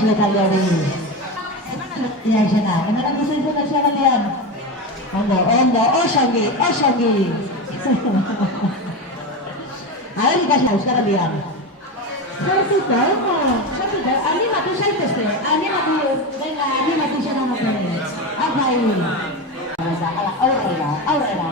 sudah kalian. Iya sana. Gimana bisa itu kasih kalian? Oh Shogi. Ayo dikasih sekarang dia. Servidor. Ani matu saya tes deh. Ani matu saya nama deh. Apa ini? Aurora.